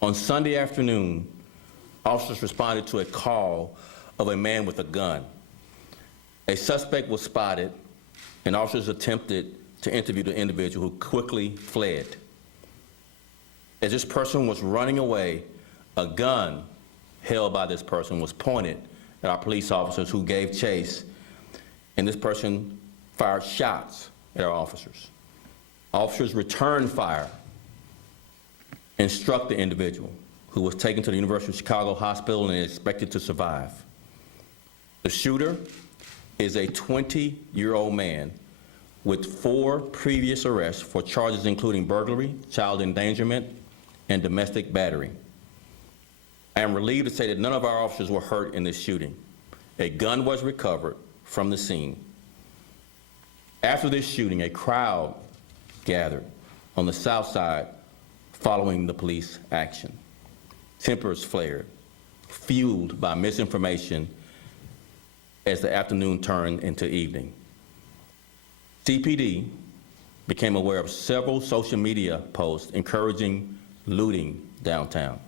On Sunday afternoon, officers responded to a call of a man with a gun. A suspect was spotted, and officers attempted to interview the individual, who quickly fled. As this person was running away, a gun held by this person was pointed at our police officers, who gave chase, and this person fired shots at our officers. Officers returned fire and struck the individual, who was taken to the University of Chicago Hospital and is expected to survive. The shooter is a 20-year-old man with 4 previous arrests for charges including burglary, child endangerment, and domestic battery. I am relieved to say that none of our officers were hurt in this shooting. A gun was recovered from the scene. After this shooting, a crowd gathered on the south side following the police action. Tempers flared, fueled by misinformation as the afternoon turned into evening. CPD became aware of several social media posts encouraging looting downtown.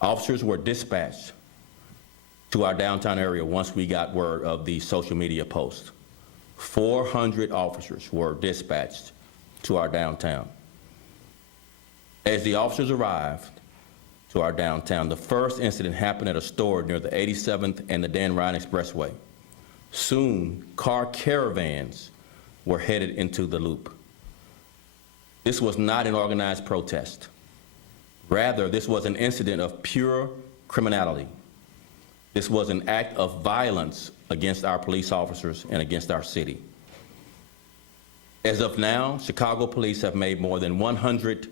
Officers were dispatched to our downtown area once we got word of the social media posts. 400 officers were dispatched to our downtown. As the officers arrived to our downtown, the first incident happened at a store near the 87th and the Dan Ryan Expressway. Soon, car caravans were headed into the loop. This was not an organized protest. Rather, this was an incident of pure criminality. This was an act of violence against our police officers and against our city. As of now, Chicago police have made more than 100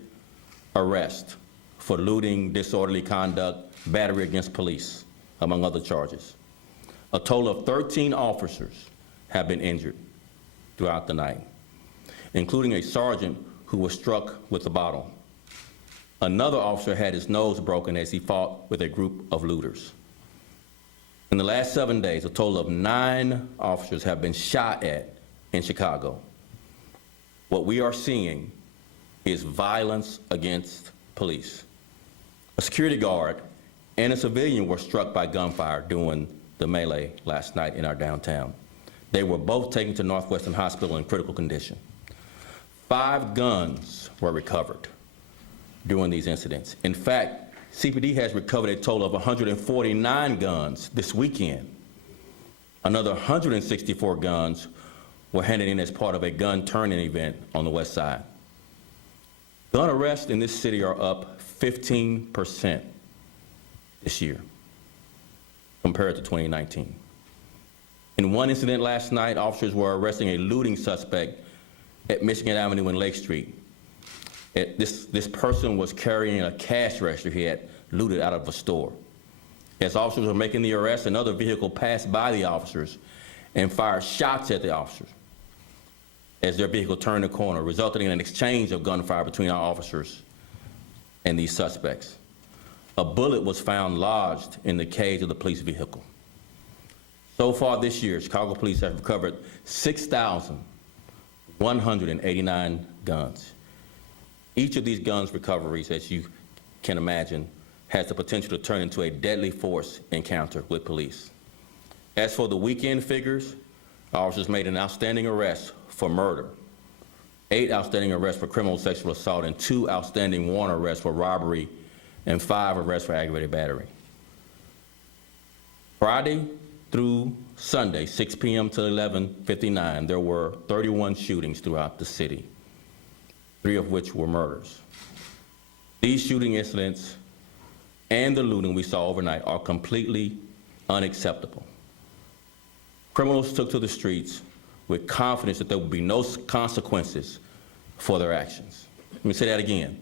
arrests for looting, disorderly conduct, battery against police, among other charges. A total of 13 officers have been injured throughout the night, including a sergeant who was struck with a bottle. Another officer had his nose broken as he fought with a group of looters. In the last 7 days, a total of 9 officers have been shot at in Chicago. What we are seeing is violence against police. A security guard and a civilian were struck by gunfire during the melee last night in our downtown. They were both taken to Northwestern Hospital in critical condition. 5 guns were recovered during these incidents. In fact, CPD has recovered a total of 149 guns this weekend. Another 164 guns were handed in as part of a gun turn-in event on the west side. Gun arrests in this city are up 15% this year compared to 2019. In one incident last night, officers were arresting a looting suspect at Michigan Avenue and Lake Street. This person was carrying a cash register he had looted out of a store. As officers were making the arrest, another vehicle passed by the officers and fired shots at the officers as their vehicle turned the corner, resulting in an exchange of gunfire between our officers and these suspects. A bullet was found lodged in the cage of the police vehicle. So far this year, Chicago police have recovered 6,189 guns. Each of these guns recoveries, as you can imagine, has the potential to turn into a deadly force encounter with police. As for the weekend figures, officers made an outstanding arrest for murder, 8 outstanding arrests for criminal sexual assault, and 2 outstanding warrant arrests for robbery, and 5 arrests for aggravated battery. Friday through Sunday, 6 p.m. to 11:59, there were 31 shootings throughout the city, 3 of which were murders. These shooting incidents and the looting we saw overnight are completely unacceptable. Criminals took to the streets with confidence that there would be no consequences for their actions. Let me say that again.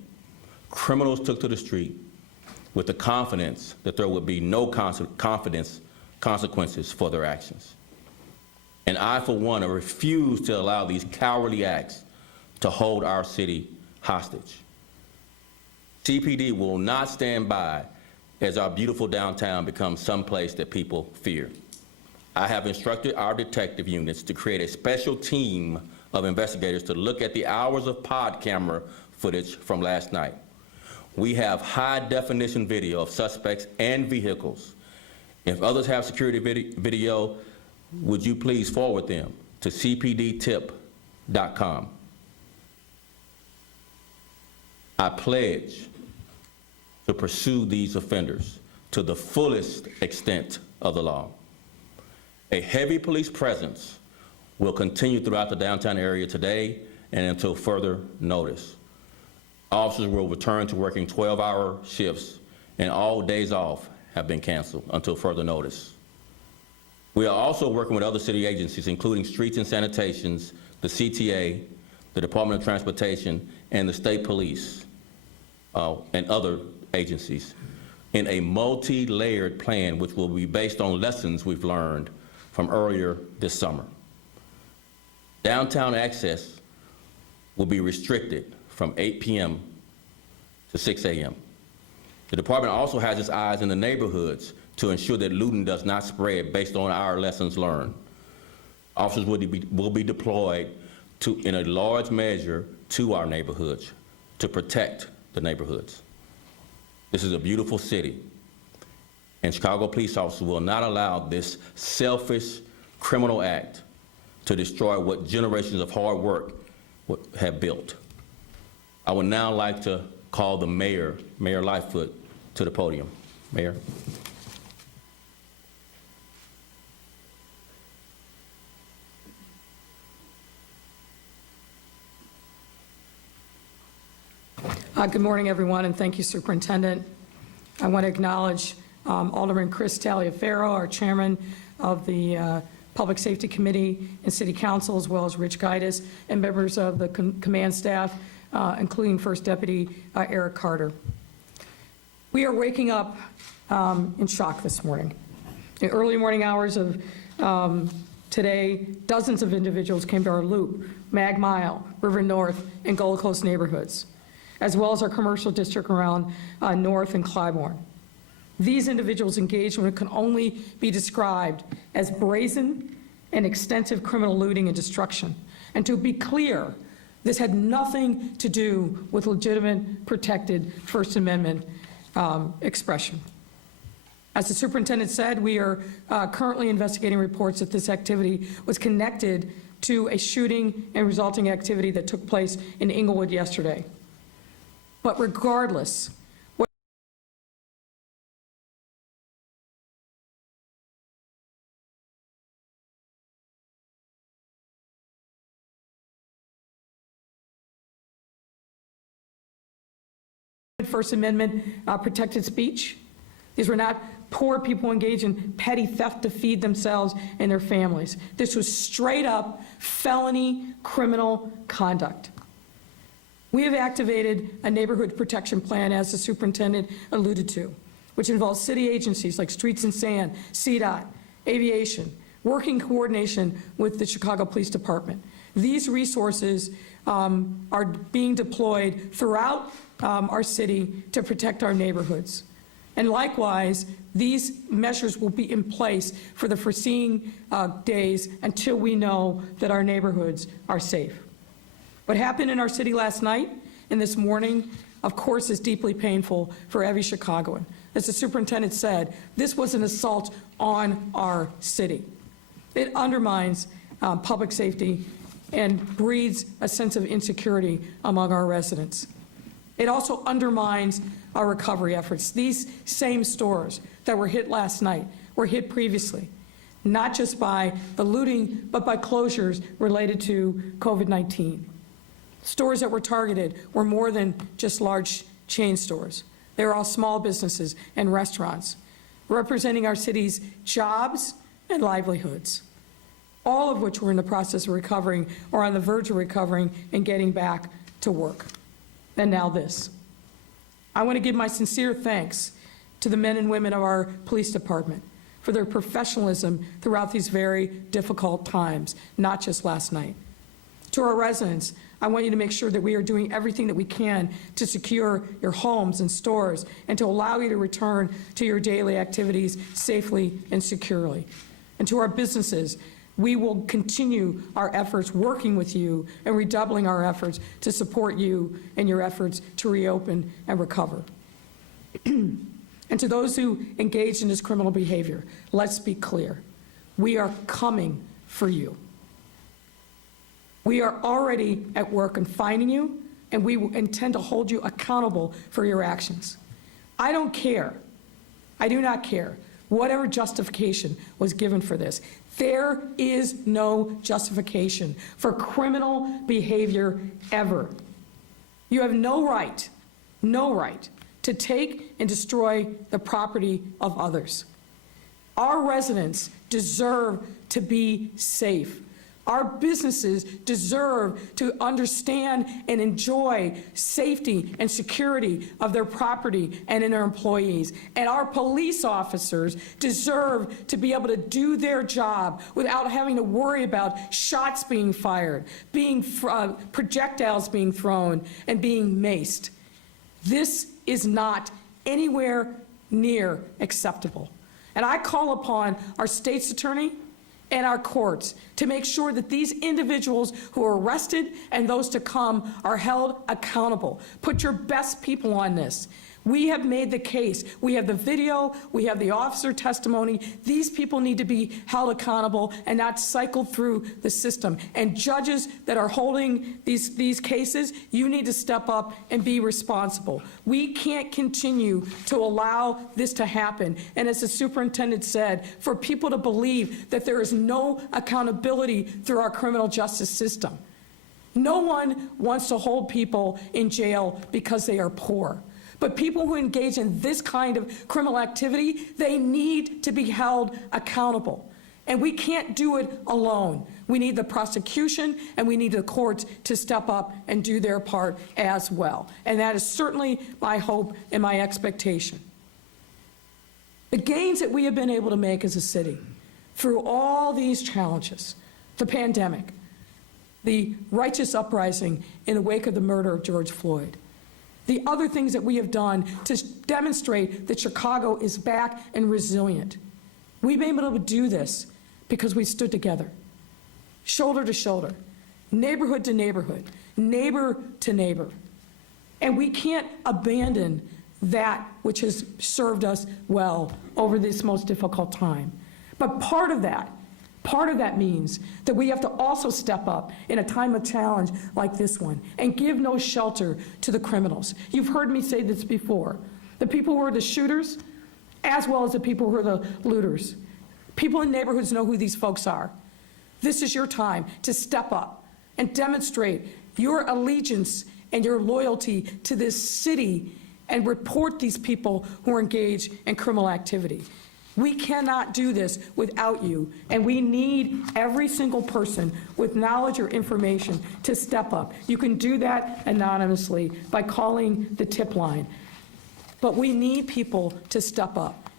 Criminals took to the street with the confidence that there would be no consequences for their actions. And I, for one, refuse to allow these cowardly acts to hold our city hostage. CPD will not stand by as our beautiful downtown becomes someplace that people fear. I have instructed our detective units to create a special team of investigators to look at the hours of pod camera footage from last night. We have high-definition video of suspects and vehicles. If others have security video, would you please forward them to cpdtip.com. I pledge to pursue these offenders to the fullest extent of the law. A heavy police presence will continue throughout the downtown area today and until further notice. Officers will return to working 12-hour shifts, and all days off have been canceled until further notice. We are also working with other city agencies, including Streets and Sanitations, the CTA, the Department of Transportation, and the State Police, and other agencies, in a multi-layered plan which will be based on lessons we've learned from earlier this summer. Downtown access will be restricted from 8 p.m. to 6 a.m. The department also has its eyes in the neighborhoods to ensure that looting does not spread based on our lessons learned. Officers will be deployed in a large measure to our neighborhoods to protect the neighborhoods. This is a beautiful city, and Chicago police officers will not allow this selfish criminal act to destroy what generations of hard work have built. I would now like to call the mayor, Mayor Lightfoot, to the podium. Mayor. Good morning, everyone, and thank you, Superintendent. I want to acknowledge Alderman Chris Taliaferro, our chairman of the Public Safety Committee and City Council, as well as Rich Gaitis, and members of the command staff, including First Deputy Eric Carter. We are waking up in shock this morning. In the early morning hours of today, dozens of individuals came to our Loop, Mag Mile, River North, and Gold Coast neighborhoods, as well as our commercial district around North and Clybourne. These individuals' engagement can only be described as brazen and extensive criminal looting and destruction. And to be clear, this had nothing to do with legitimate, protected First Amendment expression. As the superintendent said, we are currently investigating reports that this activity was connected to a shooting and resulting activity that took place in Inglewood yesterday. But regardless, First Amendment protected speech. These were not poor people engaged in petty theft to feed themselves and their families. This was straight up felony criminal conduct. We have activated a neighborhood protection plan, as the superintendent alluded to, which involves city agencies like Streets and Sand, CDOT, Aviation, working coordination with the Chicago Police Department. These resources are being deployed throughout our city to protect our neighborhoods. And likewise, these measures will be in place for the foreseeing days until we know that our neighborhoods are safe. What happened in our city last night and this morning, of course, is deeply painful for every Chicagoan. As the superintendent said, this was an assault on our city. It undermines public safety and breeds a sense of insecurity among our residents. It also undermines our recovery efforts. These same stores that were hit last night were hit previously, not just by the looting, but by closures related to COVID-19. Stores that were targeted were more than just large chain stores. They were all small businesses and restaurants, representing our city's jobs and livelihoods, all of which were in the process of recovering or on the verge of recovering and getting back to work. And now this. I want to give my sincere thanks to the men and women of our police department for their professionalism throughout these very difficult times, not just last night. To our residents, I want you to make sure that we are doing everything that we can to secure your homes and stores and to allow you to return to your daily activities safely and securely. And to our businesses, We will continue our efforts working with you and redoubling our efforts to support you in your efforts to reopen and recover. And to those who engage in this criminal behavior, let's be clear. We are coming for you. We are already at work in finding you, and we intend to hold you accountable for your actions. I don't care. I do not care whatever justification was given for this. There is no justification for criminal behavior ever. You have no right to take and destroy the property of others. Our residents deserve to be safe. Our businesses deserve to understand and enjoy safety and security of their property and in their employees. And our police officers deserve to be able to do their job without having to worry about shots being fired, projectiles being thrown, and being maced. This is not anywhere near acceptable. And I call upon our state's attorney and our courts to make sure that these individuals who are arrested and those to come are held accountable. Put your best people on this. We have made the case. We have the video. We have the officer testimony. These people need to be held accountable and not cycled through the system. And judges that are holding these cases, you need to step up and be responsible. We can't continue to allow this to happen. And as the superintendent said, for people to believe that there is no accountability through our criminal justice system. No one wants to hold people in jail because they are poor. But people who engage in this kind of criminal activity, they need to be held accountable. And we can't do it alone. We need the prosecution and we need the courts to step up and do their part as well. And that is certainly my hope and my expectation. The gains that we have been able to make as a city through all these challenges, the pandemic, the righteous uprising in the wake of the murder of George Floyd, the other things that we have done to demonstrate that Chicago is back and resilient. We've been able to do this because we stood together, shoulder to shoulder, neighborhood to neighborhood, neighbor to neighbor. And we can't abandon that which has served us well over this most difficult time. But part of that means that we have to also step up in a time of challenge like this one and give no shelter to the criminals. You've heard me say this before. The people who are the shooters, as well as the people who are the looters. People in neighborhoods know who these folks are. This is your time to step up and demonstrate your allegiance and your loyalty to this city and report these people who are engaged in criminal activity. We cannot do this without you, and we need every single person with knowledge or information to step up. You can do that anonymously by calling the tip line. But we need people to step up.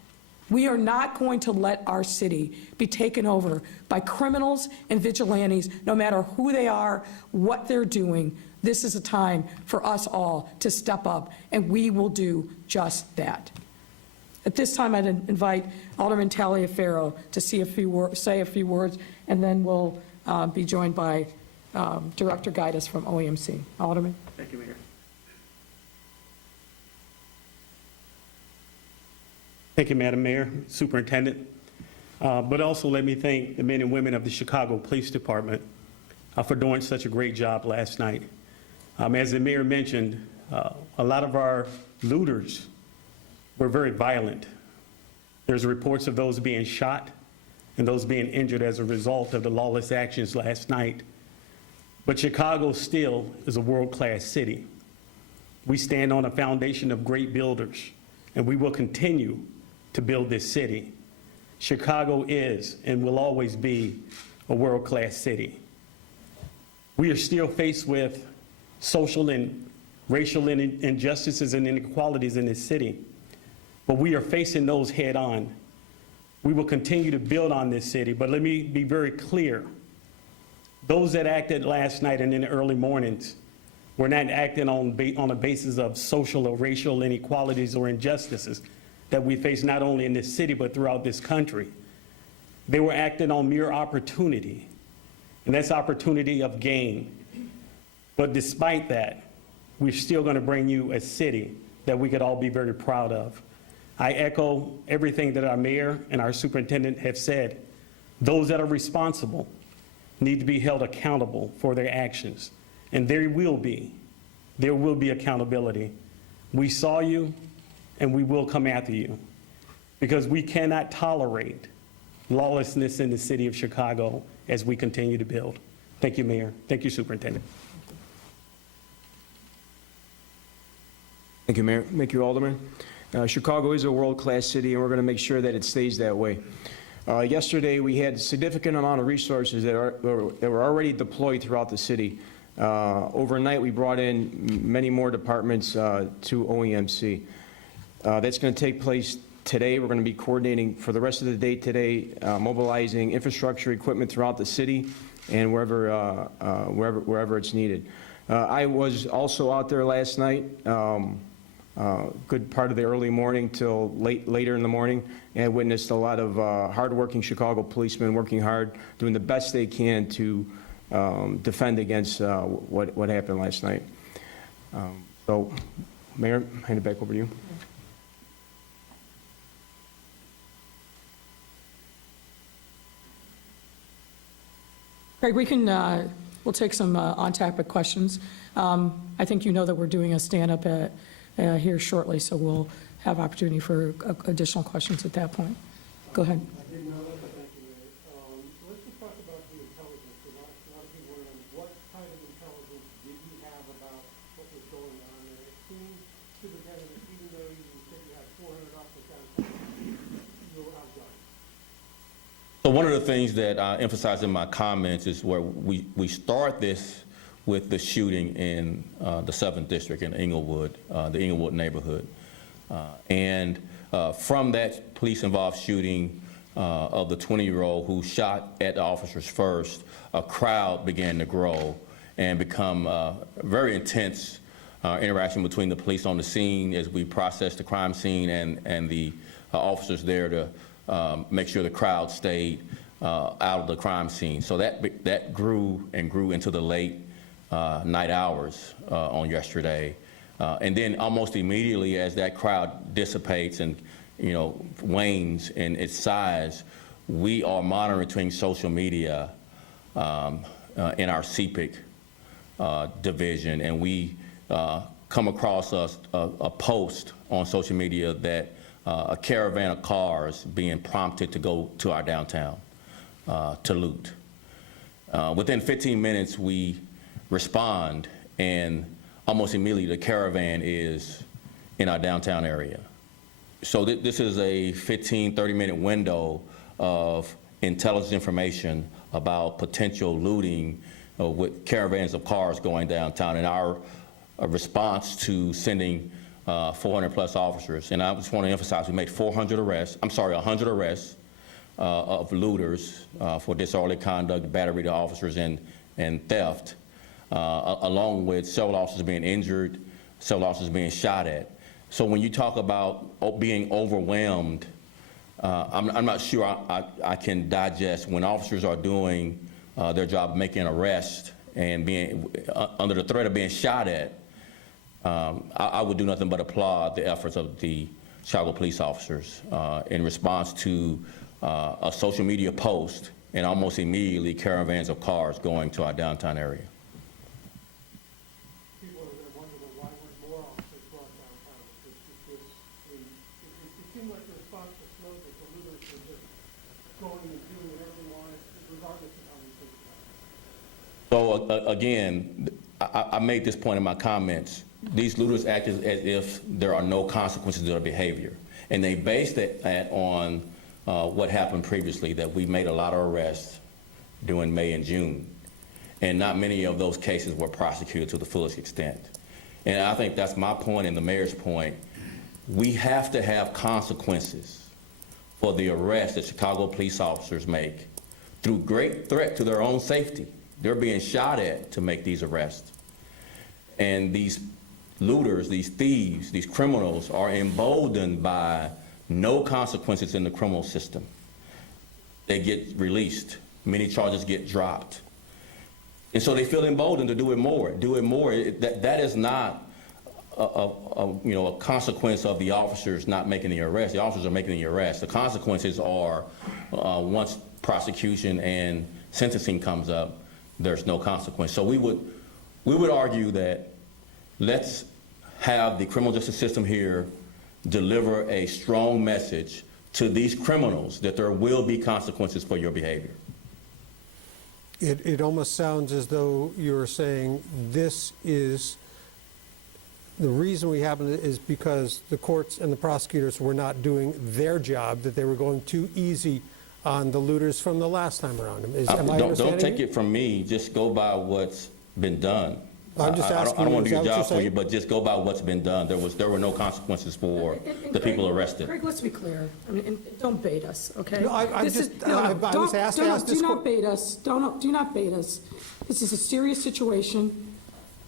We are not going to let our city be taken over by criminals and vigilantes, no matter who they are, what they're doing. This is a time for us all to step up, and we will do just that. At this time, I'd invite Alderman Taliaferro to say a few words, and then we'll be joined by Director Gaidas from OEMC. Alderman. Thank you, Mayor. Thank you, Madam Mayor, Superintendent. But also let me thank the men and women of the Chicago Police Department for doing such a great job last night. As the mayor mentioned, a lot of our looters were very violent. There's reports of those being shot and those being injured as a result of the lawless actions last night. But Chicago still is a world-class city. We stand on a foundation of great builders, and we will continue to build this city. Chicago is and will always be a world-class city. We are still faced with social and racial injustices and inequalities in this city. But we are facing those head on. We will continue to build on this city, but let me be very clear. Those that acted last night and in the early mornings were not acting on a basis of social or racial inequalities or injustices that we face not only in this city, but throughout this country. They were acting on mere opportunity, and that's opportunity of gain. But despite that, we're still going to bring you a city that we could all be very proud of. I echo everything that our mayor and our superintendent have said. Those that are responsible need to be held accountable for their actions, and there will be accountability. We saw you, and we will come after you, because we cannot tolerate lawlessness in the city of Chicago as we continue to build. Thank you, Mayor. Thank you, Superintendent. Thank you, Mayor. Thank you, Alderman. Chicago is a world-class city, and we're going to make sure that it stays that way. Yesterday, we had a significant amount of resources that were already deployed throughout the city. Overnight, we brought in many more departments to OEMC. That's going to take place today. We're going to be coordinating for the rest of the day today, mobilizing infrastructure equipment throughout the city and wherever it's needed. I was also out there last night, good part of the early morning till later in the morning, and witnessed a lot of hardworking Chicago policemen working hard, doing the best they can to defend against what happened last night. So, Mayor, hand it back over to you. Greg, we'll take some on-topic questions. I think you know that we're doing a stand-up here shortly, so we'll have opportunity for additional questions at that point. Go ahead. I didn't know that, but thank you, Mayor. Let's just talk about the intelligence. A lot of people want to know, what kind of intelligence did you have about what was going on there? It seems, Superintendent, even though you said you had 400 officers downtown, you were outgunned. So one of the things that I emphasize in my comments is where we start this with the shooting in the 7th District in Inglewood, the Inglewood neighborhood. And from that police-involved shooting of the 20-year-old who shot at the officers first, a crowd began to grow and become very intense interaction between the police on the scene as we processed the crime scene and the officers there to make sure the crowd stayed out of the crime scene. So that grew and grew into the late night hours on yesterday. And then almost immediately as that crowd dissipates and wanes in its size, we are monitoring social media in our CPIC division, and we come across a post on social media that a caravan of cars being prompted to go to our downtown to loot. Within 15 minutes, we respond, and almost immediately the caravan is in our downtown area. So this is a 15, 30-minute window of intelligence information about potential looting with caravans of cars going downtown, and our response to sending 400-plus officers. And I just want to emphasize, we made 100 arrests of looters for disorderly conduct, battery to officers, and theft, along with several officers being injured, several officers being shot at. So when you talk about being overwhelmed, I'm not sure I can digest when officers are doing their job, making an arrest and being under the threat of being shot at. I would do nothing but applaud the efforts of the Chicago police officers in response to a social media post and almost immediately caravans of cars going to our downtown area. People are going to wonder, why weren't more officers brought downtown? It seemed like the response was slow, that the looters were just going and doing whatever they wanted, regardless of how many people. So again, I made this point in my comments. These looters act as if there are no consequences to their behavior. And they based that on what happened previously, that we made a lot of arrests during May and June. And not many of those cases were prosecuted to the fullest extent. And I think that's my point and the mayor's point. We have to have consequences for the arrests that Chicago police officers make through great threat to their own safety. They're being shot at to make these arrests. And these looters, these thieves, these criminals are emboldened by no consequences in the criminal system. they get released. Many charges get dropped. And so they feel emboldened to do it more. That is not a consequence of the officers not making the arrest. The officers are making the arrest. The consequences are once prosecution and sentencing comes up, there's no consequence. So we would argue that let's have the criminal justice system here deliver a strong message to these criminals that there will be consequences for your behavior. It almost sounds as though you're saying this is, the reason we have it is because the courts and the prosecutors were not doing their job, that they were going too easy on the looters from the last time around. Am I Don't understanding take you? it from me, just go by what's been done. I'm just asking I don't you, want to is do your that what job for you're you, saying? but just go by what's been done. There were no consequences for the people arrested. Craig, let's be clear. I mean, and don't bait us, okay? No, I This is- just- no, I was asked to ask this Do que- not bait us. Do not bait us. This is a serious situation.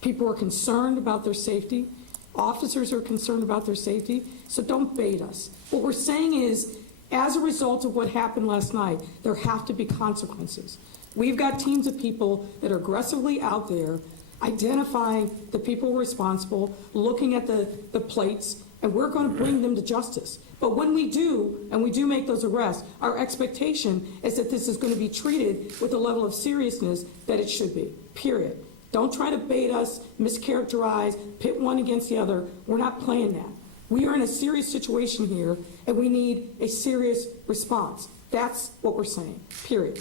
People are concerned about their safety. Officers are concerned about their safety, so don't bait us. What we're saying is, as a result of what happened last night, there have to be consequences. We've got teams of people that are aggressively out there identifying the people responsible, looking at the plates, and we're going to bring them to justice. But when we do, and we do make those arrests, our expectation is that this is going to be treated with the level of seriousness that it should be, period. Don't try to bait us, mischaracterize, pit one against the other. We're not playing that. We are in a serious situation here, and we need a serious response. That's what we're saying, period.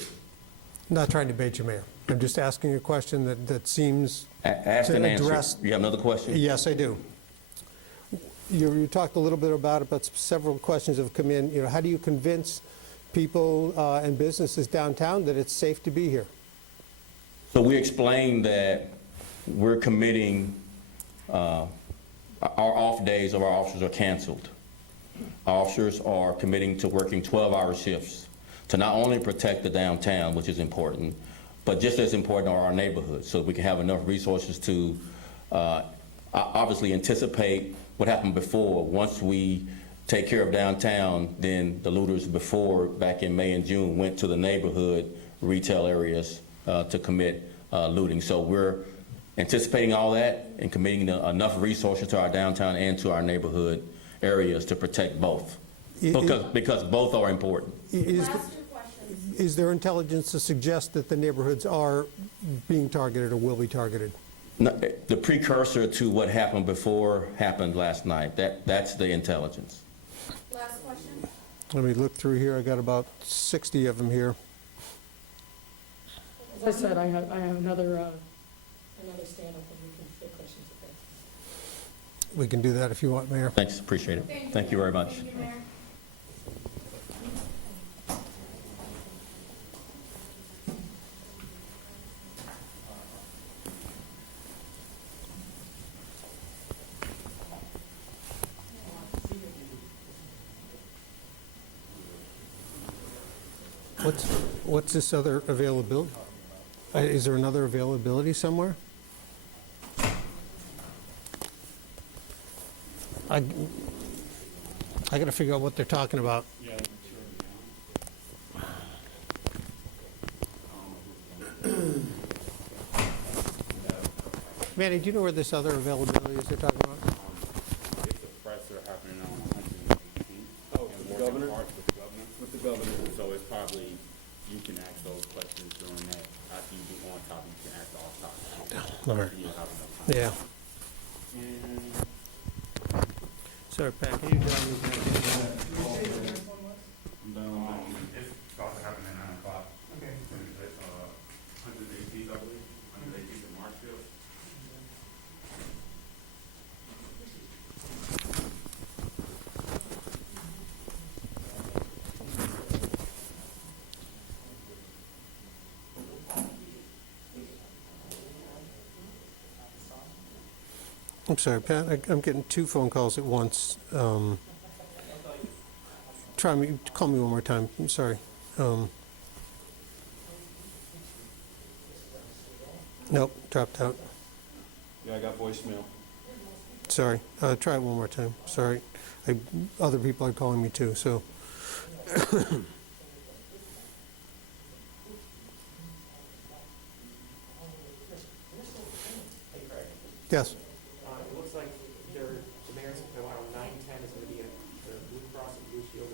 Not trying to bait you, Mayor. I'm just asking a question that seems Ask to and answer. address. You have another question? Yes, I do. You talked a little bit about it, but several questions have come in. How do you convince people and businesses downtown that it's safe to be here? So we explained that we're committing, our off days of our officers are canceled. Our officers are committing to working 12-hour shifts to not only protect the downtown, which is important, but just as important are our neighborhoods, so we can have enough resources to obviously anticipate what happened before. Once we take care of downtown, then the looters before, back in May and June, went to the neighborhood retail areas to commit looting. So we're anticipating all that and committing enough resources to our downtown and to our neighborhood areas to protect both, because both are important. Is there intelligence to suggest that the neighborhoods are being targeted or will be targeted? No, the precursor to what happened before happened last night. That's the intelligence. Last question. Let me look through here. I got about 60 of them here. As I said, I have another stand-up and we can take questions, okay? We can do that if you want, Mayor. Thanks, appreciate it. Thank you very much. Thank you, Mayor. What's this other availability? Is there another availability somewhere? I got to figure out what they're talking about. Manny, do you know where this other availability is they're talking about? It's a presser happening on 118th. Oh, with the governor? With the governor. So it's probably, you can ask those questions during that. After you do on top, you can ask off top. All right. You'll have enough time. Yeah. And Sorry, Pat, can you drive me back in? it's about to happen at 9 o'clock. Okay. It's 118th, I believe. 118th in Marshfield. I'm sorry, Pat, I'm getting two phone calls at once. Call me one more time, I'm sorry. Nope, dropped out. Yeah, I got voicemail. Sorry, try it one more time, sorry. Other people are calling me too, so. Yes.